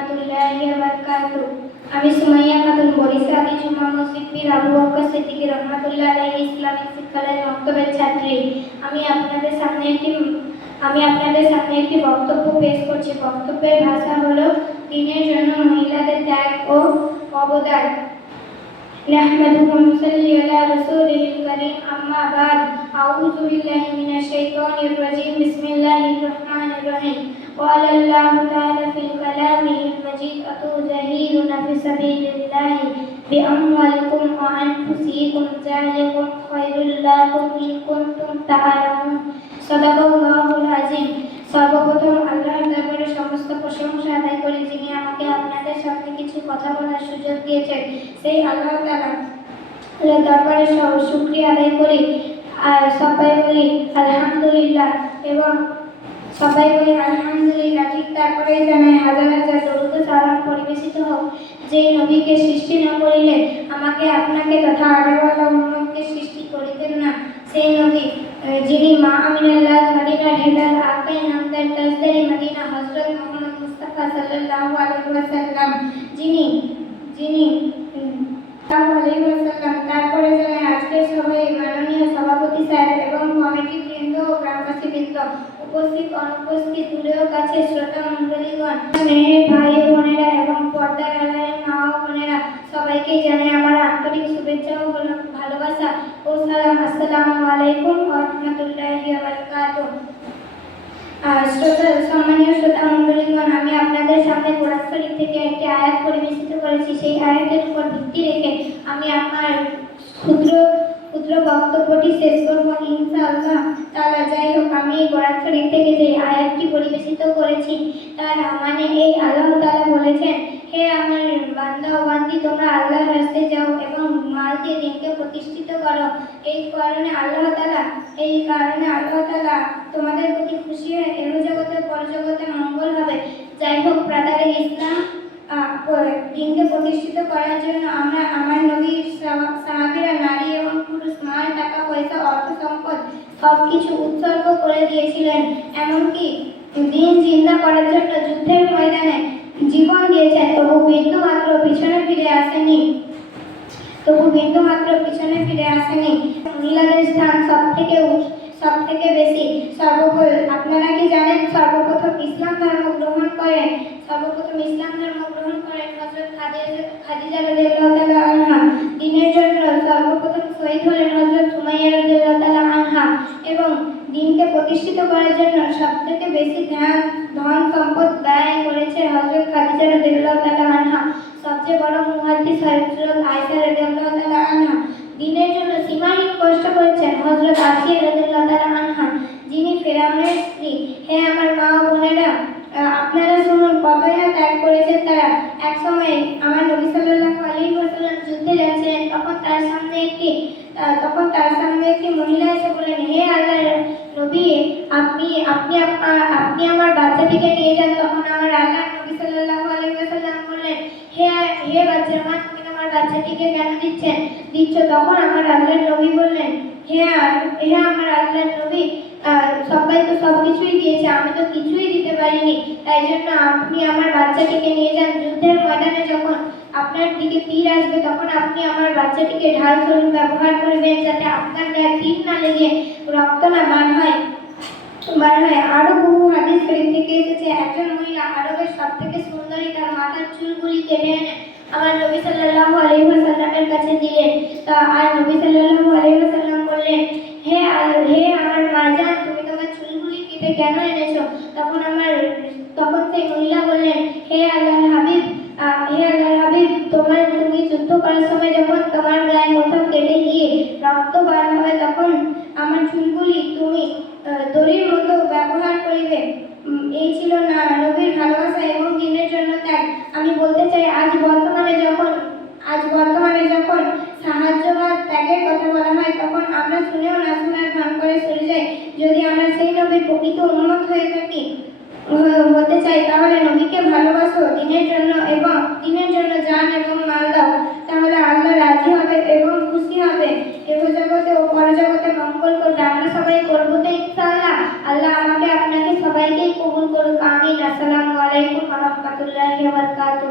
রহমাতুল্লাহি ওয়া বারাকাতুহু। আমি সুমাইয়া খাতুন বরিশালী জুমা মসজিদ পীর আবু বকর সিদ্দিকী রহমাতুল্লাহি আলাইহি ইসলামিক শিক্ষালয়ের মক্তবের ছাত্রী। আমি আপনাদের সামনে একটি বক্তব্য পেশ করছি। বক্তব্যের ভাষা হলো দ্বীনের জন্য মহিলাদের ত্যাগ ও অবদান। নাহমাদুহু ওয়া নুসাল্লি আলা রাসূলিল কারীম, আম্মা বাদ। আউযু বিল্লাহি মিনাশ শাইতানির রাজীম। বিসমিল্লাহির রহমানির রহিম। ক্বালা আল্লাহু তাআলা ফিল কালামিল মাজিদ, আতুজাহিদুনা ফি সাবিলিল্লাহি বিআমওয়ালিকুম ওয়া আনফুসিকুম, যালিকুম খায়রুল লাকুম ইন কুনতুম তা'লামুন। সাদাকাল্লাহুল আযীম। সর্বপ্রথম আল্লাহর দরবারে সমস্ত প্রশংসা আদায় করি, যিনি আমাকে আপনাদের সামনে কিছু কথা বলার সুযোগ দিয়েছেন। সেই আল্লাহ তাআলার দরবারে শুকরিয়া আদায় করি। আর সবাই বলি আলহামদুলিল্লাহ, এবং সবাই বলি আলহামদুলিল্লাহ। ঠিক তারপরে জানাই হাজার হাজার দরুদ ও সালাম পরিবেশিত হোক যেই নবীকে সৃষ্টি না করিলে আমাকে আপনাকে তথা আরওয়ালা উম্মতকে সৃষ্টি করিতেন না। সেই নবী যিনি মা আমিনাল্লাহ মদিনার হেলাল আকাই নামদার তাজদারি মদিনা হযরত মুহাম্মদ মুস্তাফা সাল্লাল্লাহু আলাইহি ওয়াসাল্লাম, যিনি তারপরে জানাই আজকের সভায় মাননীয় সভাপতি সাহেব এবং কমিটি বৃন্দ ও গ্রামবাসী বৃন্দ, উপস্থিত অনুপস্থিত দূরেও কাছে শ্রোতা মণ্ডলীগণ, স্নেহের ভাই ও বোনেরা এবং পর্দার আড়ালের মা ও বোনেরা, সবাইকে জানাই আমার আন্তরিক শুভেচ্ছা ও ভালোবাসা ও সালাম। আসসালামু আলাইকুম ওয়া রাহমাতুল্লাহি ওয়া বারাকাতুহু। সম্মানীয় শ্রোতা মণ্ডলীগণ, আমি আপনাদের সামনে কোরআন শরীফ থেকে একটি আয়াত পরিবেশিত করেছি। সেই আয়াতের উপর ভিত্তি রেখে আমি আমার ক্ষুদ্র বক্তব্যটি শেষ করব ইনশাআল্লাহ তাআলা। যাই হোক, আমি কোরআন শরীফ থেকে যে আয়াতটি পরিবেশিত করেছি তার মানে এই আল্লাহ তাআলা বলেছেন, হে আমার বান্দা ও বান্দি, তোমরা আল্লাহর রাস্তায় যাও এবং মাল দিয়ে দিনকে প্রতিষ্ঠিত করো। এই কারণে আল্লাহ তাআলা তোমাদের প্রতি খুশি হয়ে এহ জগতে পরজগতে মঙ্গল হবে। যাই হোক, ব্রাদার ইসলাম, দিনকে প্রতিষ্ঠিত করার জন্য আমার নবীর সাহাবীরা নারী এবং পুরুষ, মাল, টাকা পয়সা, অর্থ সম্পদ সবকিছু উৎসর্গ করে দিয়েছিলেন। এমনকি দিন জিন্দা করার জন্য যুদ্ধের ময়দানে জীবন দিয়েছেন। তবু বিন্দু মাত্র পিছনে ফিরে আসেনি। মহিলাদের স্থান সব থেকে বেশি আপনারা কি জানেন সর্বপ্রথম ইসলাম ধর্ম গ্রহণ করেন হযরত খাদিজা রাদিয়াল্লাহু তাআলা আনহা। দ্বীনের জন্য সর্বপ্রথম শহীদ হলেন হযরত সুমাইয়া রাদিয়াল্লাহু তাআলা আনহা। এবং দ্বীনকে প্রতিষ্ঠিত করার জন্য সবথেকে বেশি ধন সম্পদ ব্যয় করেছে হযরত খাদিজা রাদিয়াল্লাহু তাআলা আনহা। সবচেয়ে বড় মুহাদ্দিস হযরত আয়েশা রাদিয়াল্লাহু তাআলা আনহা। দ্বীনের জন্য সীমাহীন কষ্ট করেছেন হযরত আসিয়া রাদিয়াল্লাহু তাআলা আনহা, যিনি ফেরাউনের স্ত্রী। হে আমার মা ও বোনেরা, আপনারা শুনুন কতই না ত্যাগ করেছেন তারা। এক সময় আমার নবী সাল্লাল্লাহু আলাইহি ওয়াসাল্লাম যুদ্ধে যাচ্ছিলেন। তখন তার সামনে একটি মহিলা এসে বললেন, হে আল্লাহর নবী, আপনি আমার বাচ্চাটিকে নিয়ে যান। তখন আমার আল্লাহর নবী সাল্লাল্লাহু আলাইহি ওয়াসাল্লাম বললেন, হে বাচ্চা মা, তুমি আমার বাচ্চাটিকে কেন দিচ্ছ? তখন আমার আল্লাহর নবী বললেন, হে আমার আল্লাহর নবী, সবাই তো সবকিছুই দিয়েছে, আমি তো কিছুই দিতে পারিনি। তাই জন্য আপনি আমার বাচ্চাটিকে নিয়ে যান। যুদ্ধের ময়দানে যখন আপনার দিকে তীর আসবে, তখন আপনি আমার বাচ্চাটিকে ঢাল স্বরূপ ব্যবহার করবেন, যাতে আপনার গায়ে তীর না লেগে রক্ত না বার হয়। আরো বহু হাদিস শরীফ থেকে এসেছে, একজন মহিলা আরবের সবথেকে সুন্দরী তার মাথার চুলগুলি কেটে এনে আমার নবী সাল্লাল্লাহু আলাইহি ওয়াসাল্লামের কাছে দিলেন। আর নবী সাল্লাল্লাহু আলাইহি ওয়াসাল্লাম বললেন, হে আমার মাজান, তুমি তোমার চুলগুলি কেটে কেন এনেছো? তখন সেই মহিলা বললেন, হে আল্লাহর হাবিব, তুমি যুদ্ধ করার সময় যখন তোমার গায়ে কোথাও কেটে গিয়ে রক্ত বার হবে, তখন আমার চুলগুলি তুমি দড়ির মতো ব্যবহার করিবে। এই ছিল না নবীর ভালোবাসা এবং দ্বীনের জন্য ত্যাগ। আমি বলতে চাই, আজ বর্তমানে যখন সাহায্য বা ত্যাগের কথা বলা হয়, তখন আমরা শুনেও না শোনার ভান করে সরে যাই। যদি আমরা সেই নবীর প্রকৃত উম্মত হতে চাই, তাহলে নবীকে ভালোবাসো, দ্বীনের জন্য জান এবং মাল দাও। তাহলে আল্লাহ রাজি হবে এবং খুশি হবে, এহ জগতে ও পরজগতে মঙ্গল করবে। আমরা সবাই করবো তো ইনশাআল্লাহ। আল্লাহ আমাকে আপনাকে সবাইকেই কবুল করুক। আমিন। আসসালামু আলাইকুম ওয়া রাহমাতুল্লাহ। রহমতুল্লাহি ওয়া বারাকাতুহু।